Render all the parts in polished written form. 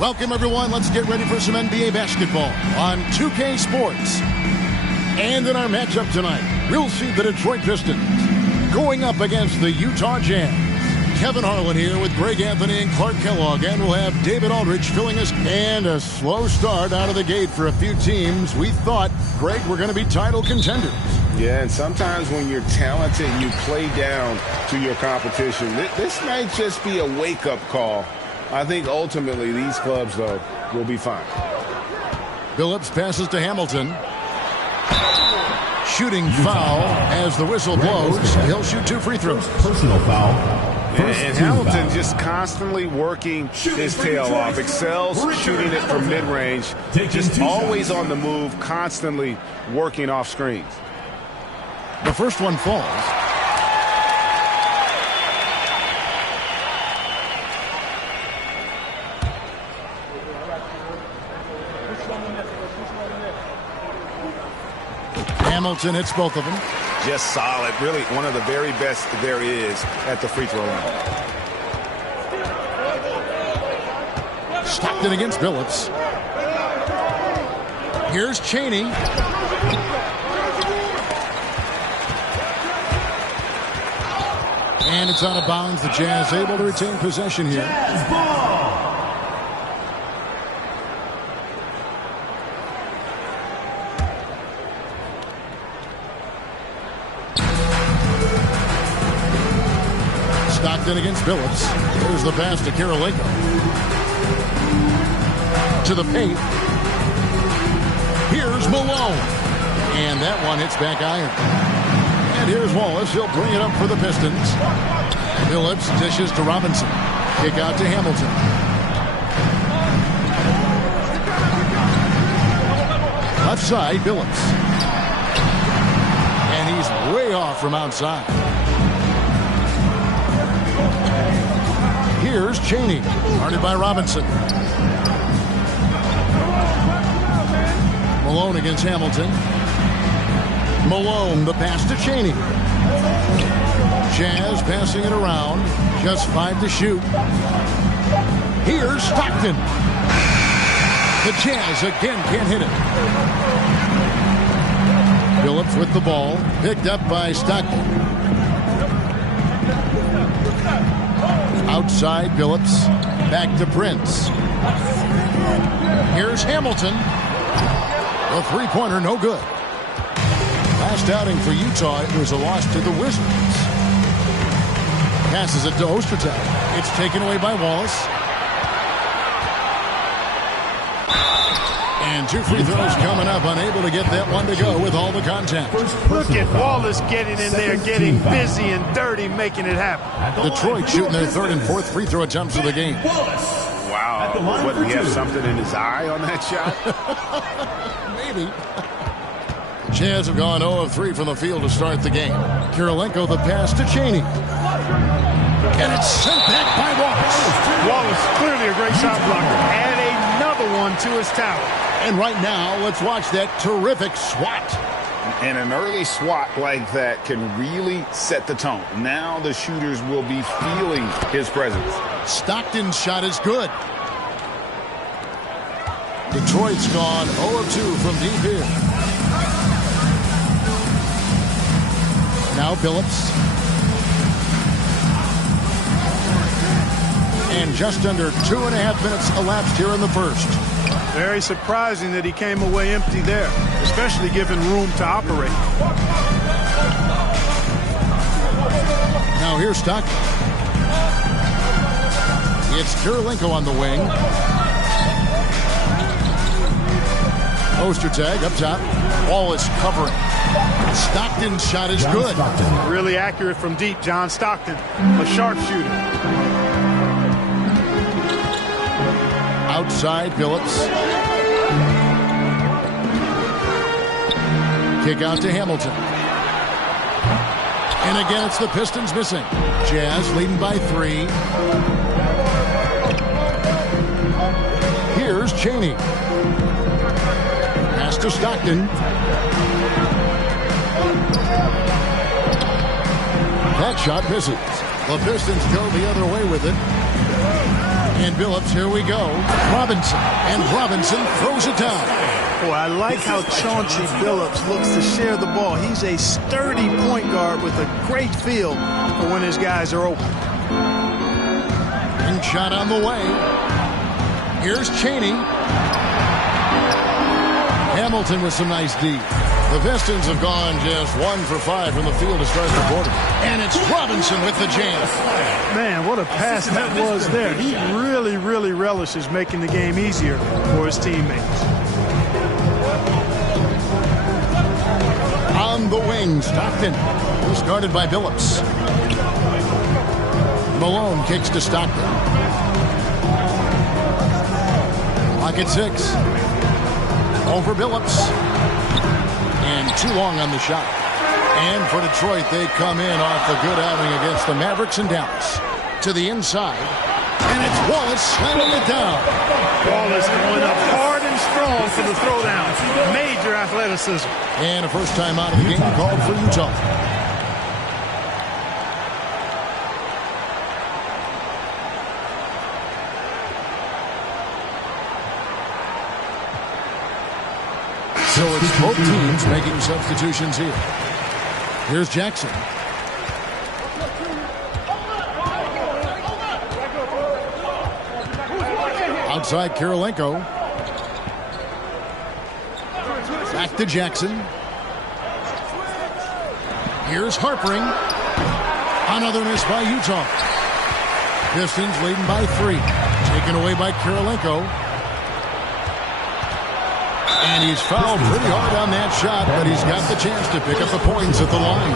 Welcome, everyone. Let's get ready for some NBA basketball on 2K Sports. And in our matchup tonight, we'll see the Detroit Pistons going up against the Utah Jazz. Kevin Harlan here with Greg Anthony and Clark Kellogg, and we'll have David Aldridge filling us. And a slow start out of the gate for a few teams. We thought, Greg, were going to be title contenders. Yeah, and sometimes when you're talented, you play down to your competition. This might just be a wake-up call. I think ultimately these clubs, though, will be fine. Phillips passes to Hamilton. Shooting foul as the whistle blows. He'll shoot 2 free throws. Personal foul. And Hamilton just constantly working his tail off. Excels shooting it from mid-range. Just always on the move, constantly working off screens. The first one falls. Hamilton hits both of them. Just solid. Really one of the very best there is at the free throw line. Stockton against Phillips. Here's Chaney. And it's out of bounds. The Jazz able to retain possession here. Stockton against Phillips. There's the pass to Karolinko. To the paint. Here's Malone. And that one hits back iron. And here's Wallace. He'll bring it up for the Pistons. Phillips dishes to Robinson. Kick out to Hamilton. Left side, Phillips. And he's way off from outside. Here's Chaney, guarded by Robinson. Malone against Hamilton. Malone, the pass to Chaney. Jazz passing it around. Just 5 to shoot. Here's Stockton. The Jazz again can't hit it. Phillips with the ball. Picked up by Stockton. Outside, Phillips. Back to Prince. Here's Hamilton. The three-pointer, no good. Last outing for Utah, it was a loss to the Wizards. Passes it to Ostertag. It's taken away by Wallace. And 2 free throws coming up. Unable to get that one to go with all the contact. Look at Wallace getting in there, getting busy and dirty, making it happen. Detroit shooting their 3rd and 4th free throw attempts of the game. Wow. What, did he have something in his eye on that shot? Maybe. Jazz have gone 0 of 3 from the field to start the game. Karolinko, the pass to Chaney. And it's sent back by Wallace. Wallace, clearly a great shot blocker. Add another one to his talent. And right now, let's watch that terrific swat. And an early swat like that can really set the tone. Now the shooters will be feeling his presence. Stockton's shot is good. Detroit's gone 0 of 2 from deep here. Now Phillips. And just under 2.5 minutes elapsed here in the first. Very surprising that he came away empty there, especially given room to operate. Now here's Stockton. It's Karolinko on the wing. Ostertag up top. Wallace covering. Stockton's shot is good. Really accurate from deep, John Stockton. A sharpshooter. Outside, Phillips. Kick out to Hamilton. And again, it's the Pistons missing. Jazz leading by 3. Here's Chaney. Pass to Stockton. That shot misses. The Pistons go the other way with it. And Billups, here we go. Robinson. And Robinson throws it down. Boy, I like how Chauncey Billups looks to share the ball. He's a sturdy point guard with a great feel for when his guys are open. And shot on the way. Here's Chaney. Hamilton with some nice D. The Pistons have gone just 1 for 5 from the field to start the quarter. And it's Robinson with the jam. Man, what a pass that was there. He really, really relishes making the game easier for his teammates. On the wing, Stockton. Started by Billups. Malone kicks to Stockton. Clock at 6. Over Billups. And too long on the shot. And for Detroit, they come in off the good outing against the Mavericks in Dallas. To the inside. And it's Wallace slamming it down. Wallace going up hard and strong for the throwdown. Major athleticism. And a first time out of the game called for Utah. So it's both teams making substitutions here. Here's Jackson. Outside Kirilenko. Back to Jackson. Here's Harpering. Another miss by Utah. Pistons leading by 3. Taken away by Kirilenko. And he's fouled pretty hard on that shot, but he's got the chance to pick up the points at the line.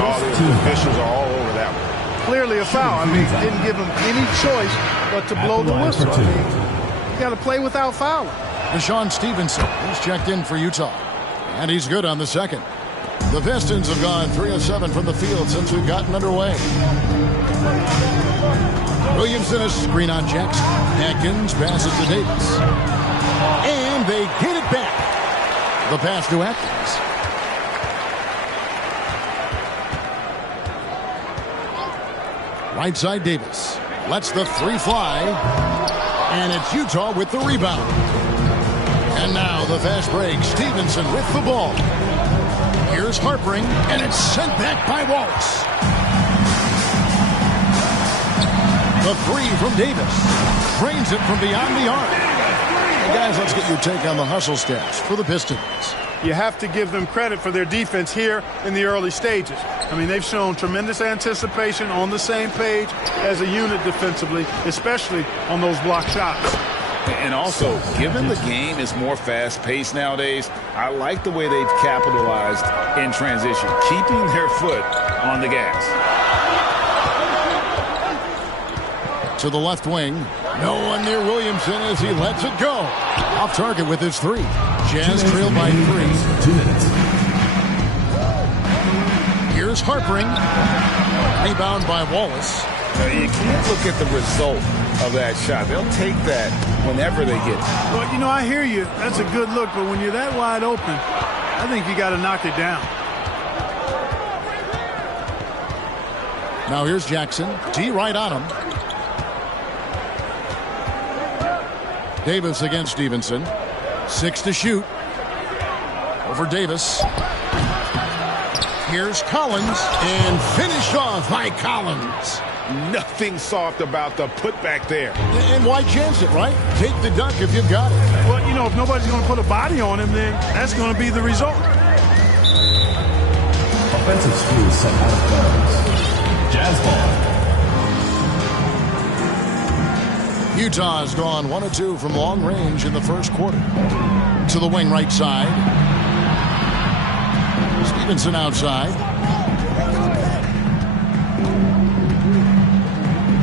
All the officials are all over that one. Clearly a foul. I mean, didn't give him any choice but to blow the whistle. I mean, you got to play without fouling. Deshaun Stevenson is checked in for Utah. And he's good on the second. The Pistons have gone 3 of 7 from the field since we've gotten underway. Williamson a screen on Jackson. Atkins passes to Davis. And they get it back. The pass to Atkins. Right side Davis. Lets the 3 fly. And it's Utah with the rebound. And now the fast break. Stevenson with the ball. Here's Harpering. And it's sent back by Wallace. The 3 from Davis. Drains it from beyond the arc. Guys, let's get your take on the hustle stats for the Pistons. You have to give them credit for their defense here in the early stages. I mean, they've shown tremendous anticipation, on the same page as a unit defensively, especially on those block shots. And also, given the game is more fast-paced nowadays, I like the way they've capitalized in transition, keeping their foot on the gas. To the left wing. No one near Williamson as he lets it go. Off target with his 3. Jazz trail by 3. Here's Harpering. Rebound by Wallace. You can't look at the result of that shot. They'll take that whenever they get it. Well, you know, I hear you. That's a good look, but when you're that wide open, I think you got to knock it down. Now here's Jackson. T right on him. Davis against Stevenson. 6 to shoot. Over Davis. Here's Collins. And finished off by Collins. Nothing soft about the putback there. And why chance it, right? Take the dunk if you've got it. Well, you know, if nobody's going to put a body on him, then that's going to be the result. Offensive screw set out of bounds. Jazz ball. Utah has gone 1 of 2 from long range in the first quarter. To the wing right side. Stevenson outside.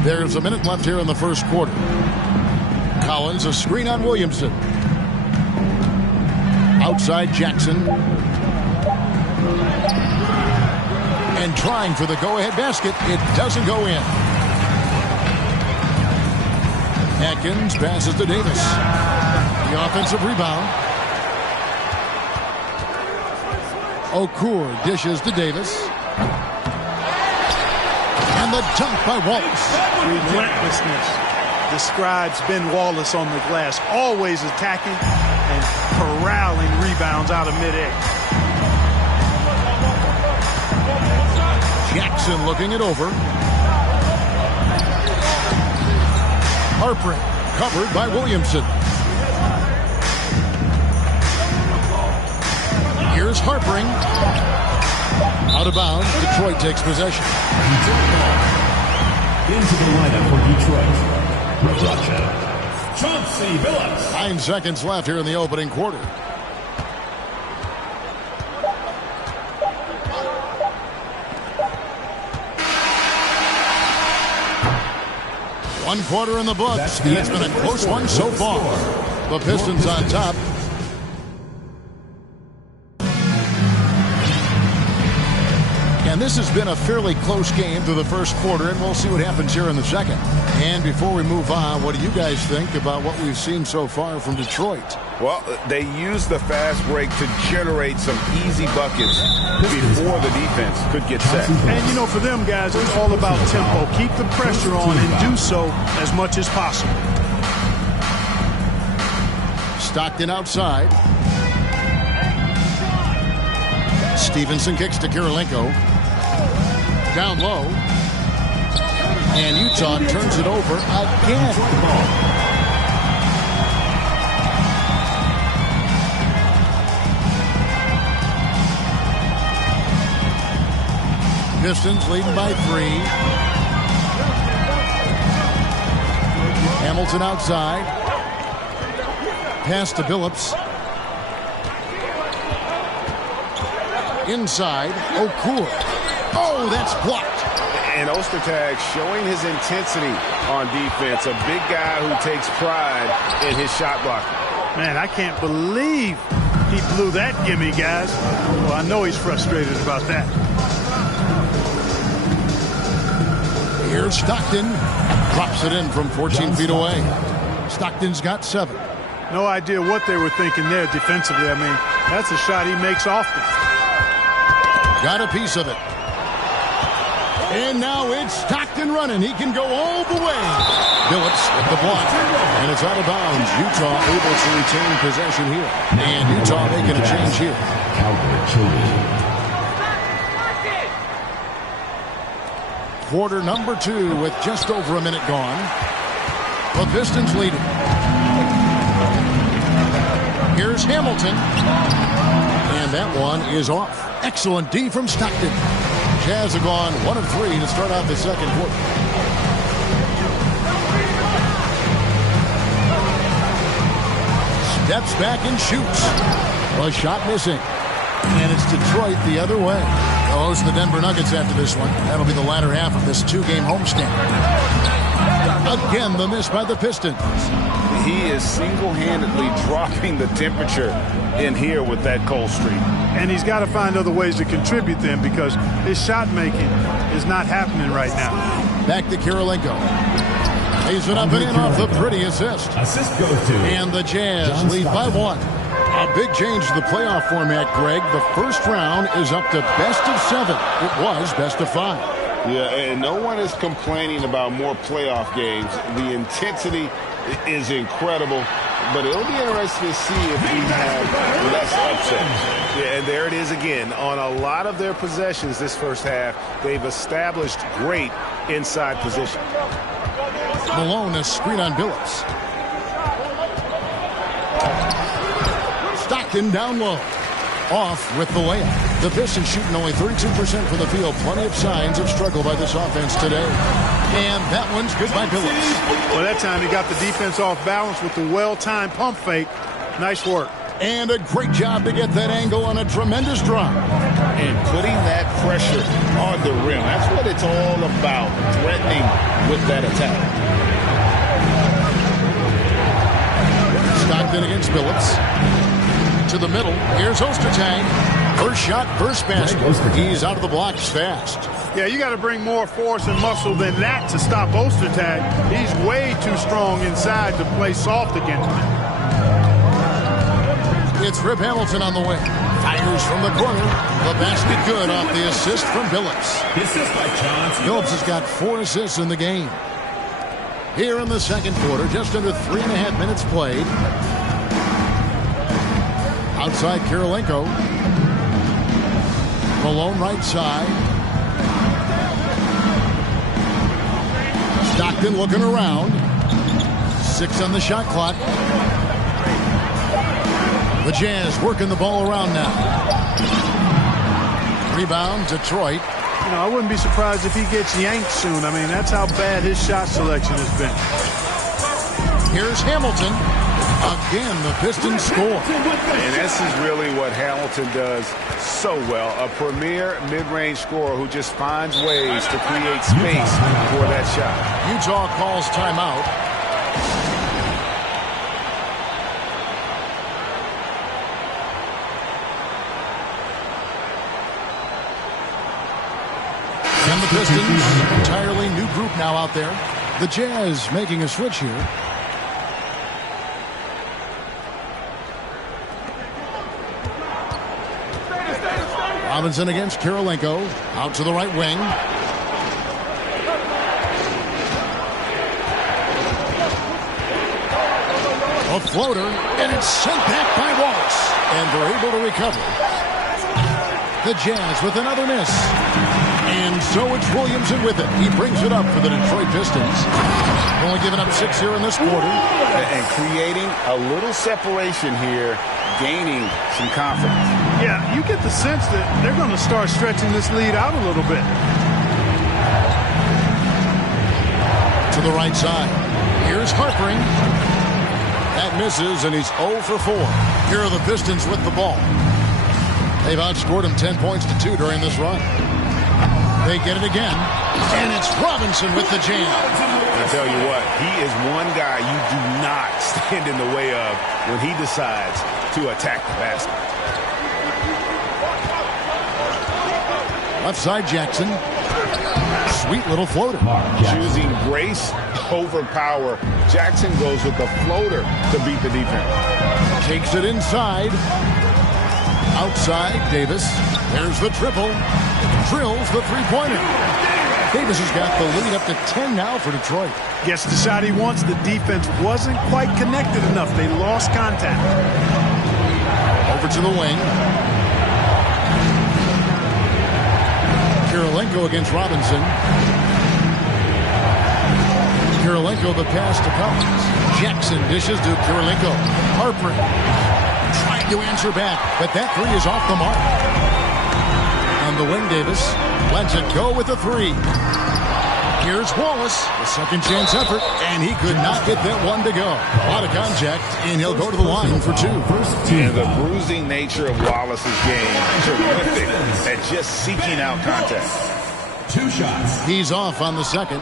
There's a minute left here in the first quarter. Collins, a screen on Williamson. Outside Jackson. And trying for the go-ahead basket. It doesn't go in. Atkins passes to Davis. The offensive rebound. Okur dishes to Davis. And the dunk by Wallace. Relentlessness describes Ben Wallace on the glass. Always attacking and corralling rebounds out of midair. Jackson looking it over. Harper covered by Williamson. Here's Harpering. Out of bounds. Detroit takes possession. Into the lineup for Detroit, Chauncey Billups. 9 seconds left here in the opening quarter. One quarter in the books. It's been a close one so far. The Pistons on top. And this has been a fairly close game through the first quarter, and we'll see what happens here in the second. And before we move on, what do you guys think about what we've seen so far from Detroit? Well, they used the fast break to generate some easy buckets before the defense could get set. And, you know, for them guys, it's all about tempo. Keep the pressure on and do so as much as possible. Stockton outside. Stevenson kicks to Kirilenko. Down low. And Utah turns it over again. Pistons leading by 3. Hamilton outside. Pass to Billups. Inside, Okur. Oh, that's blocked. And Ostertag showing his intensity on defense. A big guy who takes pride in his shot blocking. Man, I can't believe he blew that gimme, guys. Well, I know he's frustrated about that. Here's Stockton. Drops it in from 14 feet away. Stockton's got 7. No idea what they were thinking there defensively. I mean, that's a shot he makes often. Got a piece of it. And now it's Stockton running. He can go all the way. Billups with the block. And it's out of bounds. Utah able to retain possession here. And Utah making a change here. Quarter number 2 with just over a minute gone. The Pistons leading. Here's Hamilton. And that one is off. Excellent D from Stockton. Jazz have gone 1 of 3 to start out the second quarter. Steps back and shoots. A shot missing. And it's Detroit the other way. They'll host the Denver Nuggets after this one. That'll be the latter half of this 2-game homestand. Again, the miss by the Pistons. He is single-handedly dropping the temperature in here with that cold streak. And he's got to find other ways to contribute then, because his shot making is not happening right now. Back to Kirilenko. Lays it up and in off the pretty assist. Assist goes to. And the Jazz lead by 1. A big change to the playoff format, Greg. The first round is up to best of 7. It was best of 5. Yeah, and no one is complaining about more playoff games. The intensity is incredible, but it'll be interesting to see if we have less upsets. Yeah, and there it is again. On a lot of their possessions this first half, they've established great inside position. Malone, a screen on Billups. Stockton down low. Off with the layup. The Pistons shooting only 32% from the field. Plenty of signs of struggle by this offense today. And that one's good by Billups. Well, that time he got the defense off balance with the well-timed pump fake. Nice work. And a great job to get that angle on a tremendous drop. And putting that pressure on the rim. That's what it's all about, threatening with that attack. Stockton against Billups. To the middle. Here's Ostertag. First shot, first basket. He's out of the blocks fast. Yeah, you got to bring more force and muscle than that to stop Ostertag. He's way too strong inside to play soft against him. It's Rip Hamilton on the way. Fires from the corner. The basket good off the assist from Billups. Billups has got 4 assists in the game. Here in the second quarter, just under 3.5 minutes played. Outside Kirilenko. Malone right side. Stockton looking around. 6 on the shot clock. The Jazz working the ball around now. Rebound, Detroit. You know, I wouldn't be surprised if he gets yanked soon. I mean, that's how bad his shot selection has been. Here's Hamilton. Again, the Pistons score. And this is really what Hamilton does so well. A premier mid-range scorer who just finds ways to create space for that shot. Utah calls timeout. And the Pistons, entirely new group now out there. The Jazz making a switch here. Robinson against Kirilenko. Out to the right wing. A floater, and it's sent back by Wallace. And they're able to recover. The Jazz with another miss. And so it's Williamson with it. He brings it up for the Detroit Pistons. Only giving up 6 here in this quarter. And creating a little separation here, gaining some confidence. Yeah, you get the sense that they're going to start stretching this lead out a little bit. To the right side. Here's Harpering. That misses, and he's 0 for 4. Here are the Pistons with the ball. They've outscored him 10 points to 2 during this run. They get it again, and it's Robinson with the jam. I tell you what, he is one guy you do not stand in the way of when he decides to attack the basket. Left side, Jackson. Sweet little floater. Choosing grace over power. Jackson goes with the floater to beat the defense. Takes it inside. Outside, Davis. There's the triple. Drills the three-pointer. Davis has got the lead up to 10 now for Detroit. Gets the shot he wants. The defense wasn't quite connected enough. They lost contact. Over to the wing. Kirilenko against Robinson. Kirilenko the pass to Collins. Jackson dishes to Kirilenko. Harper trying to answer back, but that three is off the mark. On the wing, Davis lets it go with a three. Here's Wallace, a second chance effort, and he could not get that one to go. A lot of contact, and he'll go to the line for two. And the bruising nature of Wallace's game, terrific at just seeking out contact. 2 shots. He's off on the second.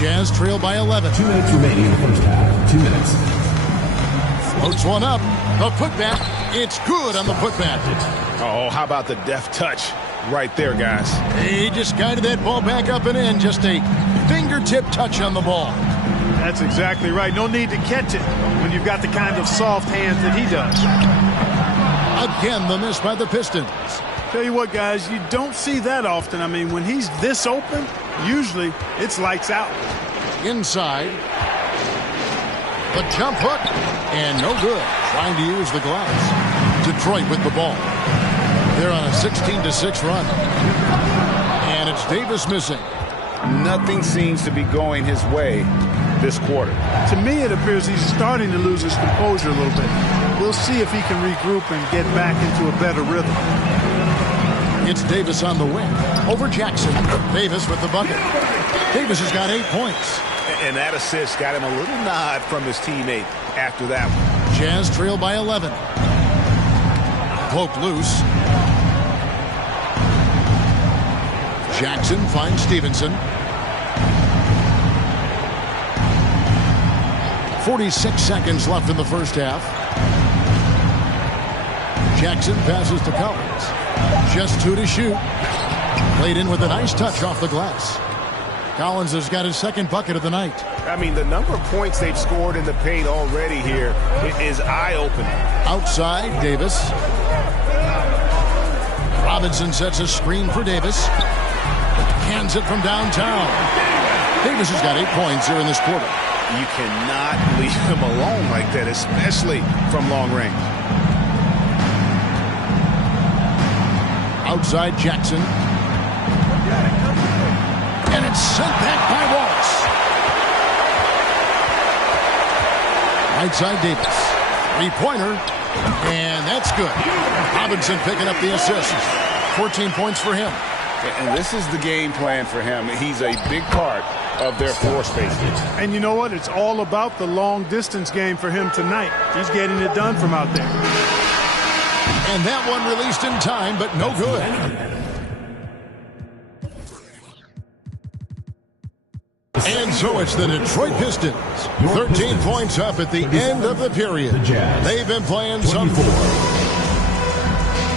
Jazz trail by 11. 2 minutes remaining in the first half. 2 minutes. Floats one up. The putback. It's good on the putback. Oh, how about the deft touch right there, guys? He just guided that ball back up and in. Just a fingertip touch on the ball. That's exactly right. No need to catch it when you've got the kind of soft hands that he does. Again, the miss by the Pistons. Tell you what, guys, you don't see that often. I mean, when he's this open, usually it's lights out. Inside. The jump hook. And no good. Trying to use the glass. Detroit with the ball. They're on a 16-6 run. And it's Davis missing. Nothing seems to be going his way this quarter. To me, it appears he's starting to lose his composure a little bit. We'll see if he can regroup and get back into a better rhythm. It's Davis on the wing. Over Jackson. Davis with the bucket. Davis has got 8 points. And that assist got him a little nod from his teammate after that one. Jazz trail by 11. Poked loose. Jackson finds Stevenson. 46 seconds left in the first half. Jackson passes to Collins. Just 2 to shoot. Played in with a nice touch off the glass. Collins has got his second bucket of the night. I mean, the number of points they've scored in the paint already here is eye-opening. Outside, Davis. Robinson sets a screen for Davis. Hands it from downtown. Davis has got 8 points here in this quarter. You cannot leave him alone like that, especially from long range. Outside Jackson. And it's sent back by Wallace. Right side Davis. Three-pointer. And that's good. Robinson picking up the assist. 14 points for him. And this is the game plan for him. He's a big part of their floor spacing. And you know what? It's all about the long-distance game for him tonight. He's getting it done from out there. And that one released in time, but no good. And so it's the Detroit Pistons. 13 points up at the end of the period. They've been playing some football.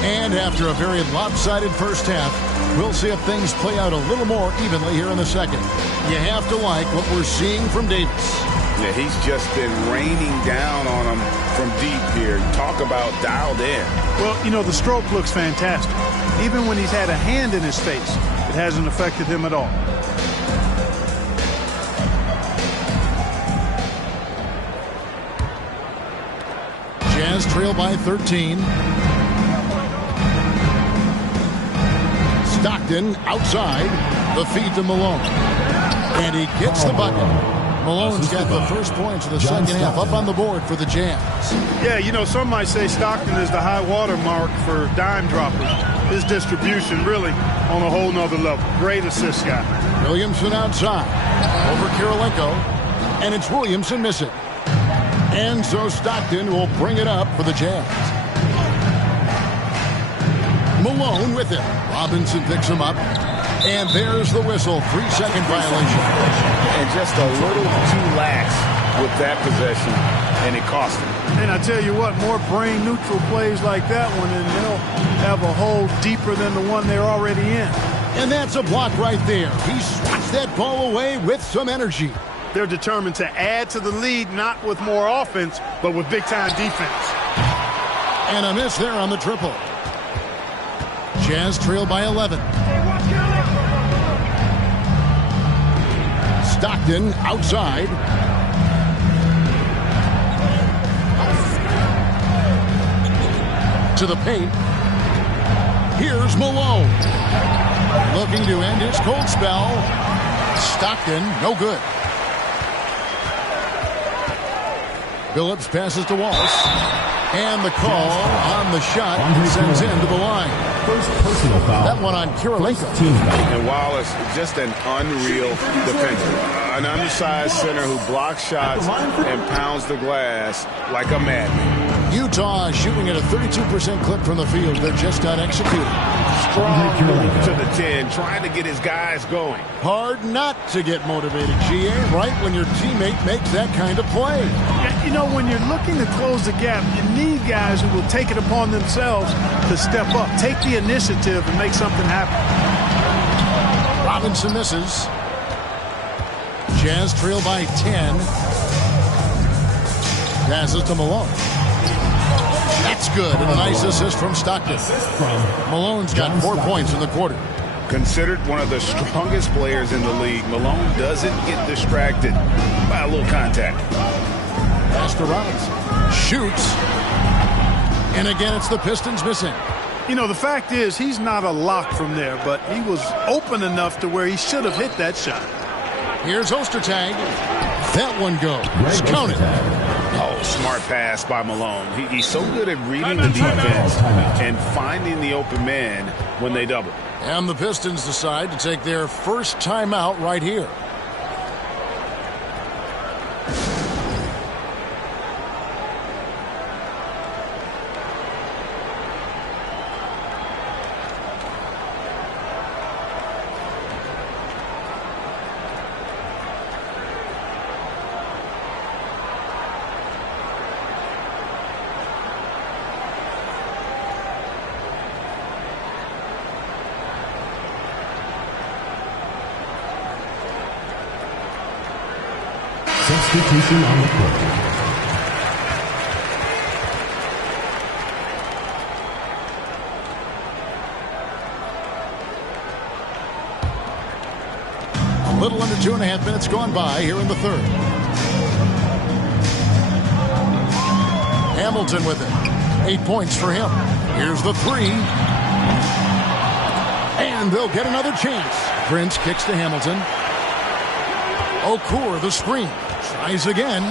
And after a very lopsided first half, we'll see if things play out a little more evenly here in the second. You have to like what we're seeing from Davis. Yeah, he's just been raining down on them from deep here. Talk about dialed in. Well, you know, the stroke looks fantastic. Even when he's had a hand in his face, it hasn't affected him at all. Jazz trail by 13. Stockton outside. The feed to Malone. And he gets the bucket. Malone's got the first points of the second half up on the board for the Jazz. Yeah, you know, some might say Stockton is the high water mark for dime droppers. His distribution really on a whole nother level. Great assist guy. Williamson outside. Over Kirilenko. And it's Williamson missing. And so Stockton will bring it up for the Jazz. Malone with it. Robinson picks him up. And there's the whistle. 3-second violation. And just a little too lax with that possession, and it cost him. And I tell you what, more brain-neutral plays like that one, and they'll have a hole deeper than the one they're already in. And that's a block right there. He swats that ball away with some energy. They're determined to add to the lead, not with more offense, but with big-time defense. And a miss there on the triple. Jazz trail by 11. Stockton outside. To the paint. Here's Malone. Looking to end his cold spell. Stockton, no good. Phillips passes to Wallace. And the call on the shot sends him to the line. First personal foul. That one on Kirilenko. And Wallace, just an unreal defender. An undersized center who blocks shots and pounds the glass like a madman. Utah shooting at a 32% clip from the field. They're just not executing. Strong move to the 10, trying to get his guys going. Hard not to get motivated, GA, right when your teammate makes that kind of play. You know, when you're looking to close the gap, you need guys who will take it upon themselves to step up, take the initiative, and make something happen. Robinson misses. Jazz trail by 10. Passes to Malone. That's good. And a nice assist from Stockton. Malone's got 4 points in the quarter. Considered one of the strongest players in the league, Malone doesn't get distracted by a little contact. Pass to Robinson. Shoots. And again, it's the Pistons missing. You know, the fact is, he's not a lock from there, but he was open enough to where he should have hit that shot. Here's Ostertag. That one goes. Count it. Oh, smart pass by Malone. He's so good at reading the defense and finding the open man when they double. And the Pistons decide to take their first timeout right here. Substitution on the court. A little under 2.5 minutes gone by here in the third. Hamilton with it. 8 points for him. Here's the three. And they'll get another chance. Prince kicks to Hamilton. Okur, the screen. Tries again.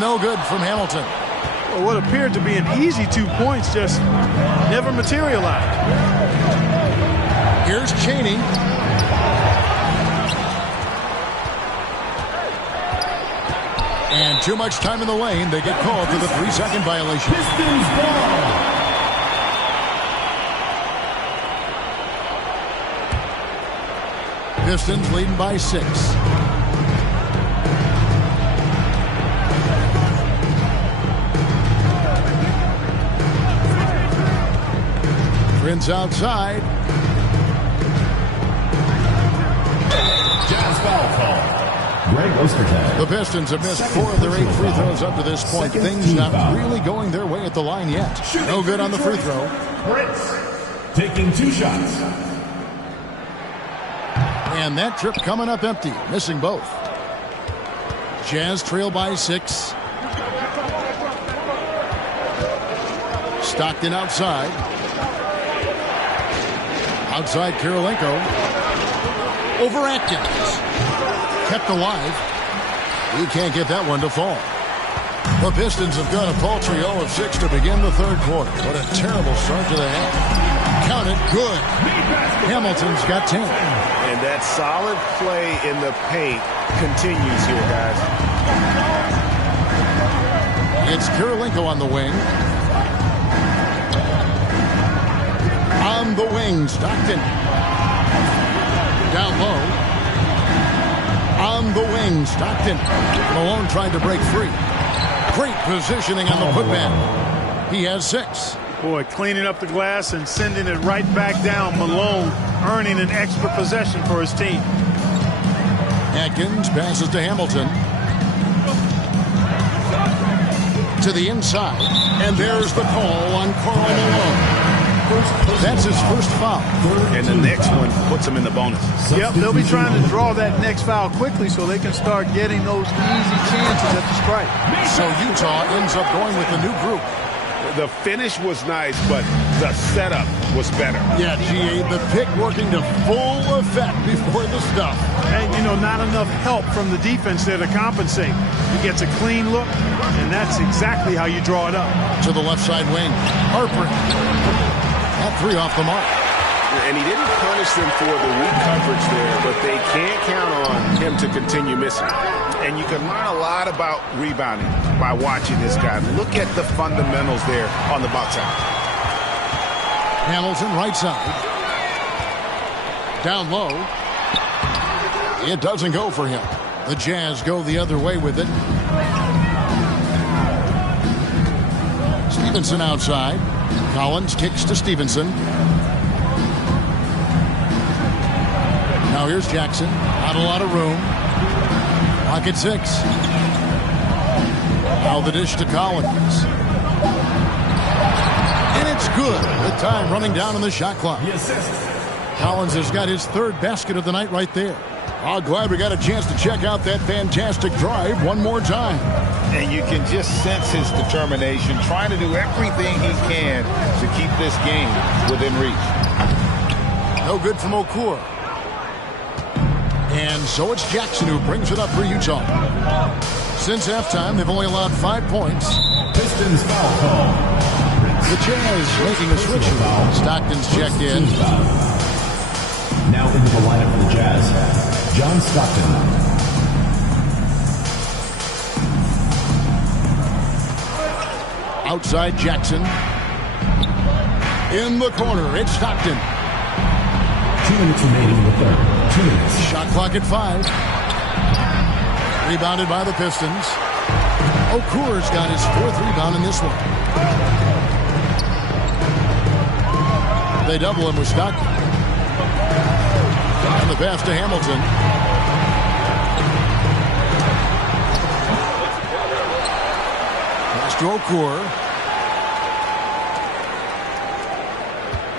No good from Hamilton. Well, what appeared to be an easy 2 points just never materialized. Here's Chaney. And too much time in the lane. They get called for the 3-second violation. Pistons ball. Pistons leading by 6. Prince outside. Jazz foul call. Greg Ostertag. The Pistons have missed 4 of their 8 free throws up to this point. Things not really going their way at the line yet. No good on the free throw. Prince taking 2 shots. And that trip coming up empty, missing both. Jazz trail by 6. Stockton outside. Outside Kirilenko. Over Atkins. Kept alive. He can't get that one to fall. The Pistons have gone a paltry 0 of 6 to begin the third quarter. What a terrible start to the half. Count it, good. Hamilton's got 10. And that solid play in the paint continues here, guys. It's Kirilenko on the wing. On the wing, Stockton. Down low. On the wing, Stockton. Malone tried to break free. Great positioning on the putback. He has 6. Boy, cleaning up the glass and sending it right back down. Malone earning an extra possession for his team. Atkins passes to Hamilton. To the inside. And there's the call on Karl Malone. That's his first foul. And the next one puts him in the bonus. Yep, they'll be trying to draw that next foul quickly so they can start getting those easy chances at the strike. So Utah ends up going with the new group. The finish was nice, but the setup was better. Yeah, GA, the pick working to full effect before the stuff. And, you know, not enough help from the defense there to compensate. He gets a clean look, and that's exactly how you draw it up. To the left side wing. Harper. That 3 off the mark. And he didn't punish them for the weak coverage there, but they can't count on him to continue missing. And you can learn a lot about rebounding by watching this guy. Look at the fundamentals there on the box out. Hamilton right side. Down low. It doesn't go for him. The Jazz go the other way with it. Stevenson outside. Collins kicks to Stevenson. Now here's Jackson. Not a lot of room. Pocket 6. Now the dish to Collins. And it's good. The time running down on the shot clock. Collins has got his 3rd basket of the night right there. Oh, glad we got a chance to check out that fantastic drive one more time. And you can just sense his determination, trying to do everything he can to keep this game within reach. No good from Okur. And so it's Jackson who brings it up for Utah. Since halftime, they've only allowed 5 points. Pistons foul call. The Jazz making a switch. Stockton's checked in. Now into the lineup for the Jazz, John Stockton. Outside Jackson. In the corner, it's Stockton. 2 minutes remaining in the third. 2 minutes. Shot clock at 5. Rebounded by the Pistons. Okur's got his 4th rebound in this one. They double him with Stockton. And the pass to Hamilton. Pass to Okur.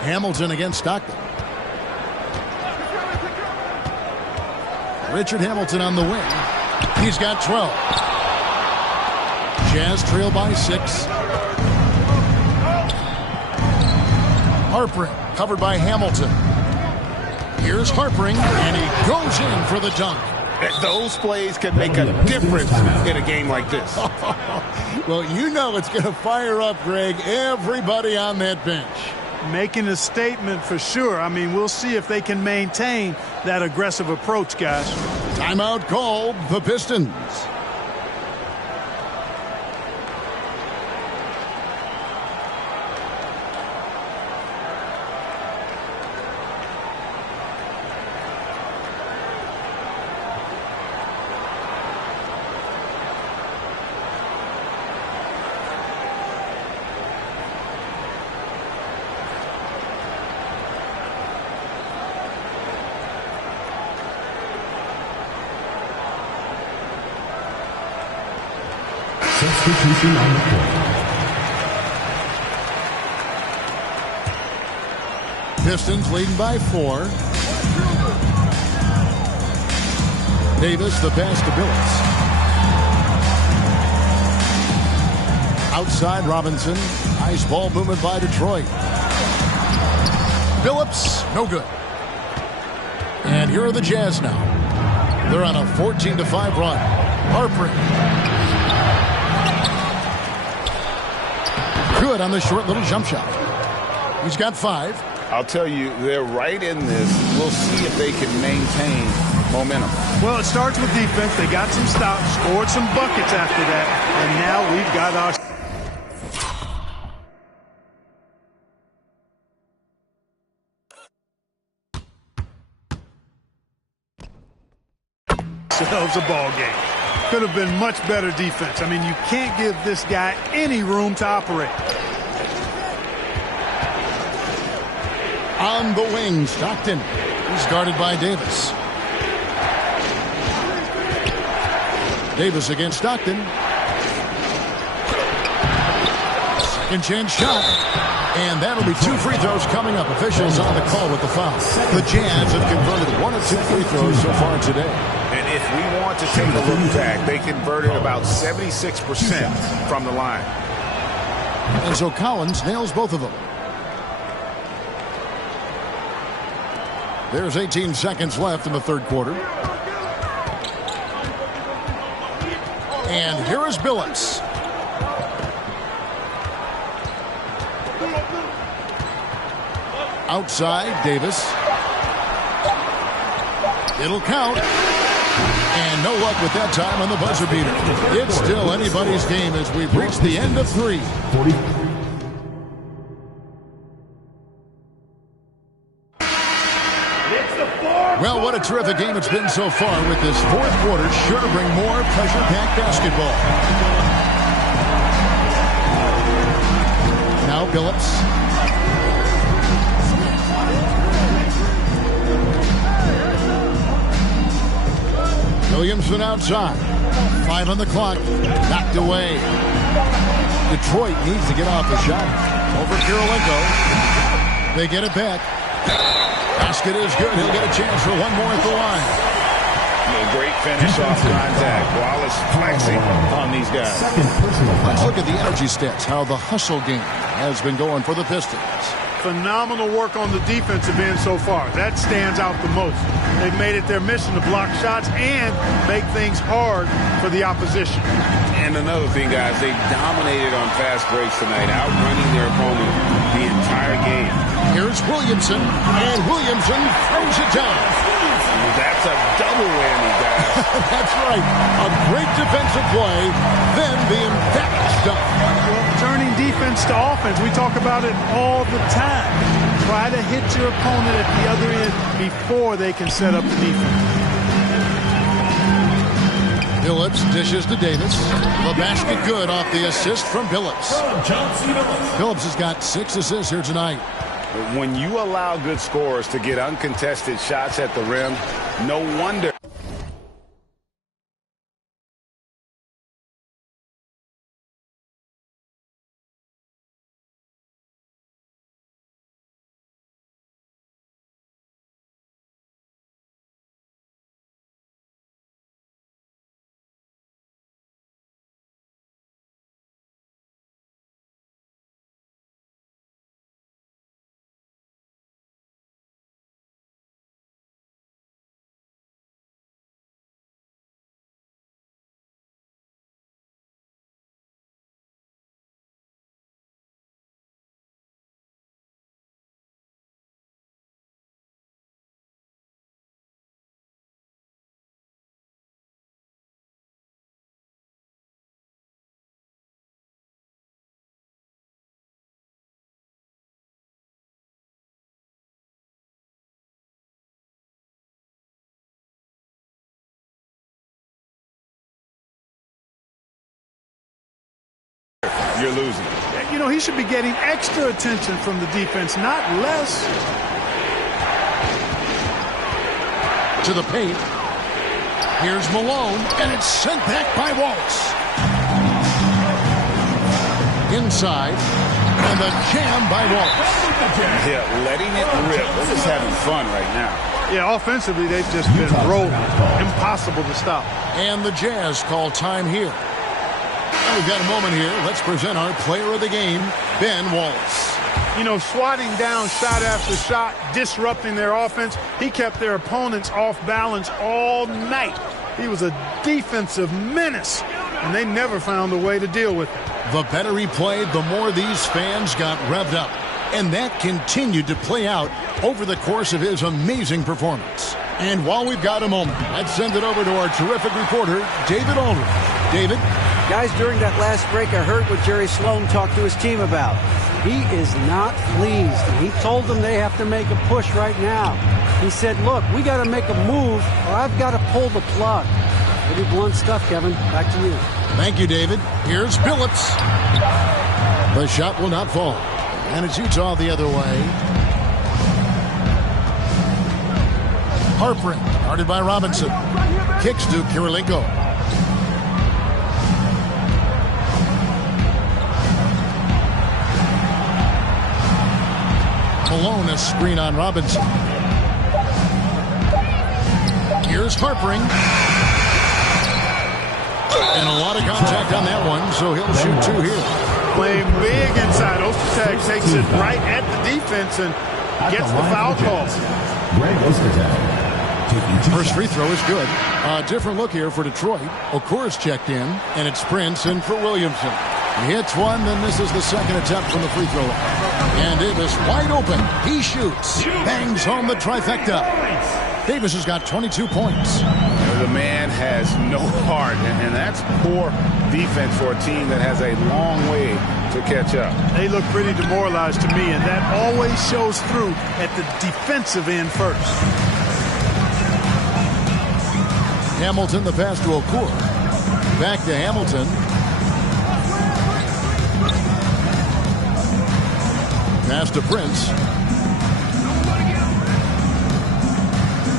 Hamilton against Stockton. Richard Hamilton on the wing. He's got 12. Jazz trail by 6. Harpering covered by Hamilton. Here's Harpering, and he goes in for the dunk. Those plays can make a difference in a game like this. Well, you know it's going to fire up, Greg, everybody on that bench. Making a statement for sure. I mean, we'll see if they can maintain that aggressive approach, guys. Timeout called, the Pistons. Substitution on the court. Pistons leading by 4. Davis, the pass to Billups. Outside Robinson. Nice ball movement by Detroit. Billups, no good. And here are the Jazz now. They're on a 14-5 run. Harpering. Good on the short little jump shot. He's got 5. I'll tell you, they're right in this. We'll see if they can maintain momentum. Well, it starts with defense. They got some stops, scored some buckets after that, and now we've got ourselves a ball game. Could have been much better defense. I mean, you can't give this guy any room to operate. On the wing, Stockton. He's guarded by Davis. Davis against Stockton. Second chance shot. And that'll be 2 free throws coming up. Officials on the call with the foul. The Jazz have converted 1 of 2 free throws so far today. And if we want to take a look back, they converted about 76% from the line. And so Collins nails both of them. There's 18 seconds left in the third quarter. And here is Billups. Outside, Davis. It'll count. And no luck with that time on the buzzer beater. It's still anybody's game as we've reached the end of 3. Well, what a terrific game it's been so far with this fourth quarter. Sure to bring more pressure-packed basketball. Now Billups. Williamson outside. 5 on the clock. Knocked away. Detroit needs to get off the shot. Over Kirilenko. They get it back. Basket is good. He'll get a chance for one more at the line. Great finish off contact. Wallace flexing on these guys. Let's look at the energy stats, how the hustle game has been going for the Pistons. Phenomenal work on the defensive end so far. That stands out the most. They've made it their mission to block shots and make things hard for the opposition. And another thing, guys, they dominated on fast breaks tonight, outrunning their opponent the entire game. Here's Williamson, and Williamson throws it down. That's a double whammy, guys. That's right. A great defensive play, then the emphatic stuff. Well, turning defense to offense, we talk about it all the time. Try to hit your opponent at the other end before they can set up the defense. Billups dishes to Davis. The basket good off the assist from Billups. Billups has got 6 assists here tonight. When you allow good scorers to get uncontested shots at the rim, no wonder you're losing. You know, he should be getting extra attention from the defense, not less. To the paint. Here's Malone, and it's sent back by Wallace. Inside, and the jam by Wallace. Yeah, letting it rip. They're just having fun right now. Yeah, offensively, they've just been rolling. Impossible to stop. And the Jazz call time here. And we've got a moment here. Let's present our player of the game, Ben Wallace. You know, swatting down shot after shot, disrupting their offense. He kept their opponents off balance all night. He was a defensive menace, and they never found a way to deal with him. The better he played, the more these fans got revved up. And that continued to play out over the course of his amazing performance. And while we've got a moment, let's send it over to our terrific reporter, David Aldridge. David? Guys, during that last break, I heard what Jerry Sloan talked to his team about. He is not pleased. He told them they have to make a push right now. He said, look, we got to make a move or I've got to pull the plug. Pretty blunt stuff, Kevin. Back to you. Thank you, David. Here's Phillips. The shot will not fall. And it's Utah the other way. Harpering, guarded by Robinson. Kicks to Kirilenko. Malone, a screen on Robinson. Here's Harpering. And a lot of contact on that one, so he'll shoot two here. Playing big inside. Ostertag takes it right at the defense and gets the foul call. First free throw is good. A different look here for Detroit. Okur's checked in, and it's Prince in for Williamson. He hits one, then this is the second attempt from the free throw line. And Davis wide open. He shoots. Bangs home the trifecta. Davis has got 22 points. The man has no heart, and that's poor defense for a team that has a long way to catch up. They look pretty demoralized to me, and that always shows through at the defensive end first. Hamilton, the pass to Okur. Back to Hamilton. Pass to Prince.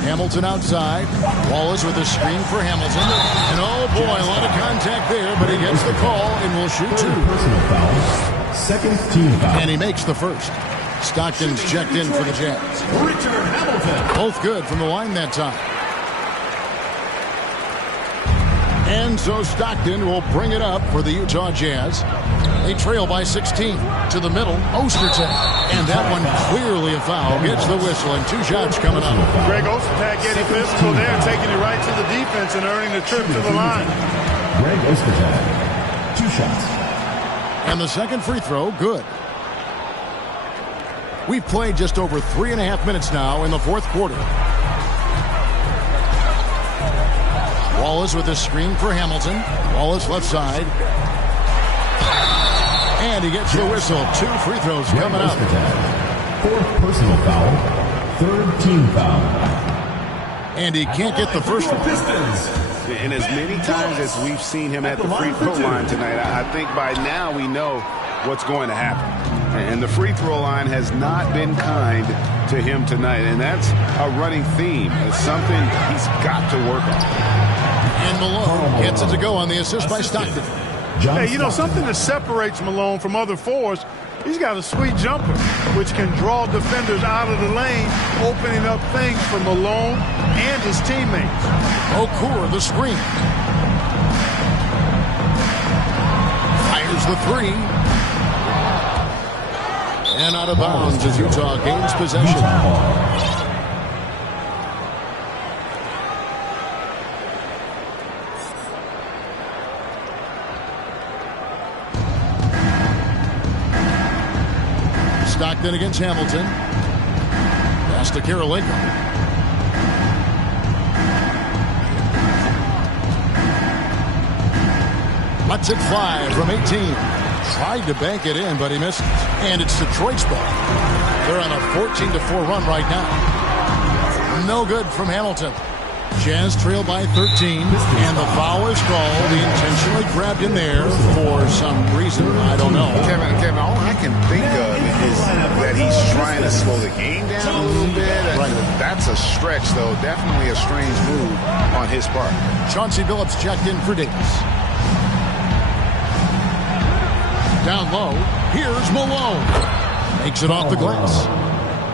Hamilton outside. Wallace with a screen for Hamilton. And oh boy, a lot of contact there, but he gets the call and will shoot two. Personal foul. Second team foul. And he makes the first. Stockton's checked in for the Jazz. Richard Hamilton. Both good from the line that time. And so Stockton will bring it up for the Utah Jazz. They trail by 16. To the middle, Ostertag. And that one clearly a foul. Gets the whistle, and two shots coming up. Greg Ostertag getting physical there, taking it right to the defense and earning the trip to the line. Greg Ostertag. 2 shots. And the second free throw, good. We've played just over 3.5 minutes now in the fourth quarter. Wallace with a screen for Hamilton. Wallace left side. And he gets the whistle. 2 free throws coming up. 4th personal foul. 3rd team foul. And he can't get the first one. And as many times as we've seen him at the free throw line tonight, I think by now we know what's going to happen. And the free throw line has not been kind to him tonight. And that's a running theme. It's something he's got to work on. And Malone gets it to go on the assist by Stockton. Hey, you know, something that separates Malone from other fours, he's got a sweet jumper, which can draw defenders out of the lane, opening up things for Malone and his teammates. Okur, the screen. Fires the three. And out of bounds as Utah gains possession. Stockton against Hamilton. Pass to Kirilenko. Lets it fly from 18. Tried to bank it in, but he missed. And it's Detroit's ball. They're on a 14-4 run right now. No good from Hamilton. Jazz trail by 13, and the foul is called. He intentionally grabbed in there for some reason. I don't know. Kevin, all I can think of is that he's trying to slow the game down a little bit. That's a stretch, though. Definitely a strange move on his part. Chauncey Billups checked in for Davis. Down low, here's Malone. Makes it off the glass.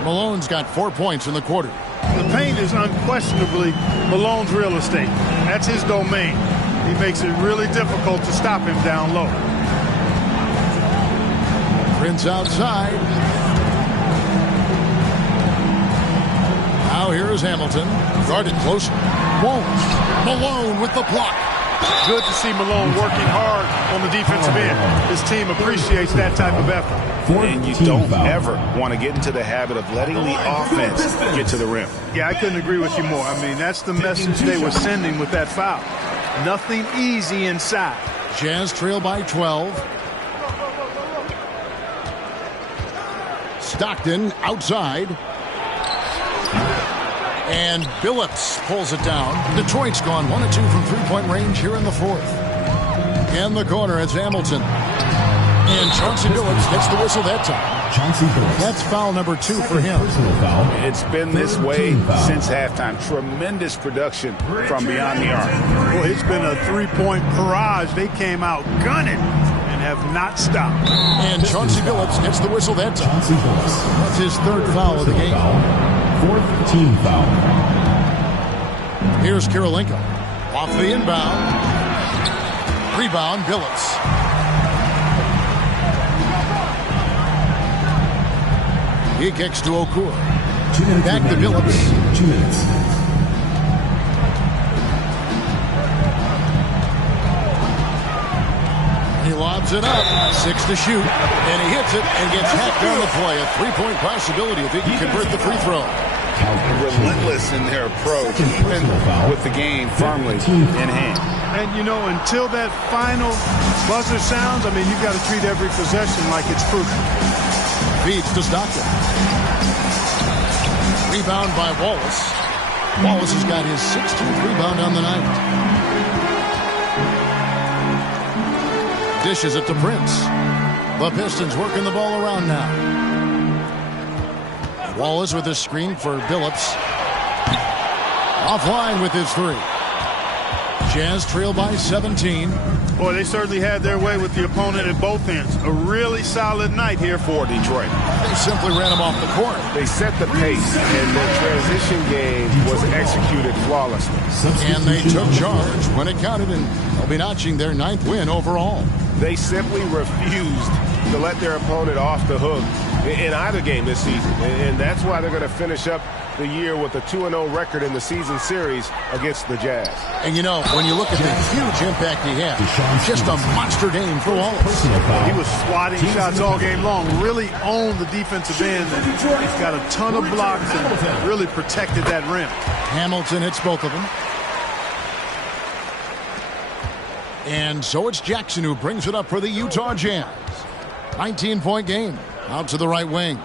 Malone's got 4 points in the quarter. The paint is unquestionably Malone's real estate. That's his domain. He makes it really difficult to stop him down low. Prince outside. Now here's Hamilton. Guarded close. Wallace. Malone with the block. Good to see Malone working hard on the defensive end. His team appreciates that type of effort. And you don't ever want to get into the habit of letting the offense get to the rim. Yeah, I couldn't agree with you more. I mean, that's the message they were sending with that foul. Nothing easy inside. Jazz trail by 12. Stockton outside. And Billups pulls it down. Detroit's gone 1 of 2 from three-point range here in the fourth. In the corner, it's Hamilton. And Chauncey Billups gets the whistle that time. Chauncey Billups. That's foul number 2 for him. It's been this way since halftime. Tremendous production from beyond the arc. Well, it's been a three-point barrage. They came out gunning and have not stopped. And Chauncey Billups gets the whistle that time. Chauncey Billups. That's his third foul of the game. Fourth team foul. Here's Kirilenko. Off the inbound. Rebound, Billups. He kicks to Okur. Back to Billups. 2 minutes. He lobs it up. 6 to shoot. And he hits it and gets hacked on the play. A three-point possibility if he can convert the free throw. Relentless in their approach, even with the game firmly in hand. And, you know, until that final buzzer sounds, I mean, you've got to treat every possession like it's crucial. Feeds to Stockton. Rebound by Wallace. Wallace has got his 16th rebound on the night. Dishes it to Prince. The Pistons working the ball around now. Wallace with a screen for Billups. Offline with his 3. Jazz trail by 17. Boy, they certainly had their way with the opponent at both ends. A really solid night here for Detroit. They simply ran him off the court. They set the pace, and their transition game was executed flawlessly. And they took charge when it counted, and they'll be notching their 9th win overall. They simply refused to let their opponent off the hook in either game this season. And that's why they're going to finish up the year with a 2-0 record in the season series against the Jazz. And, you know, when you look at the huge impact he had, just a monster game for Wallace. He was swatting shots all game long, really owned the defensive end, and he's got a ton of blocks and really protected that rim. Hamilton hits both of them. And so it's Jackson who brings it up for the Utah Jazz. 19-point game. Out to the right wing.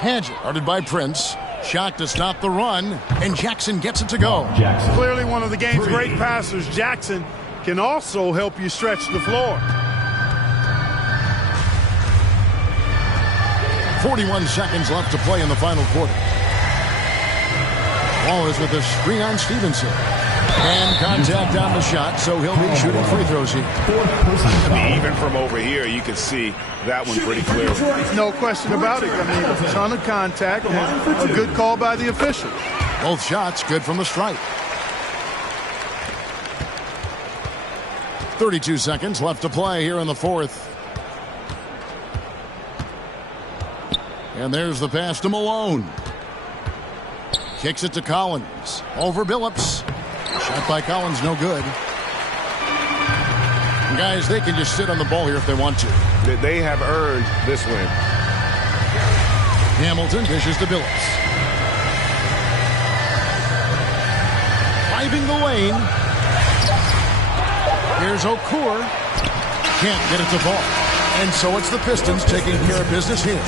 Hedge guarded by Prince. Shot to stop the run, and Jackson gets it to go. Jackson. Clearly one of the game's great passers. Jackson can also help you stretch the floor. 41 seconds left to play in the final quarter. Wallace with a screen on Stevenson. And contact on the shot, so he'll be shooting free throws here. I mean, even from over here, you can see that one pretty clearly. No question about it. I mean, a ton of contact and a good call by the official. Both shots good from the stripe. 32 seconds left to play here in the fourth. And there's the pass to Malone. Kicks it to Collins. Over Billups. Shot by Collins, no good. And guys, they can just sit on the ball here if they want to. They have earned this win. Hamilton dishes to Billups. Driving the lane. Here's Okur. Can't get it to fall. And so it's the Pistons taking care of business here.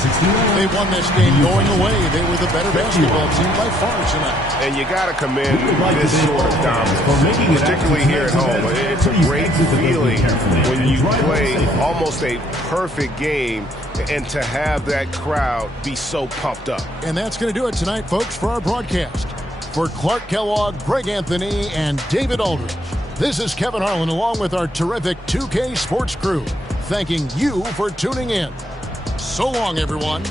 They won this game going away. They were the better basketball team by far tonight. And you got to commend this sort of dominance, particularly here at home. It's a great feeling when you play almost a perfect game and to have that crowd be so pumped up. And that's going to do it tonight, folks, for our broadcast. For Clark Kellogg, Greg Anthony, and David Aldridge, this is Kevin Harlan along with our terrific 2K Sports crew, thanking you for tuning in. So long, everyone.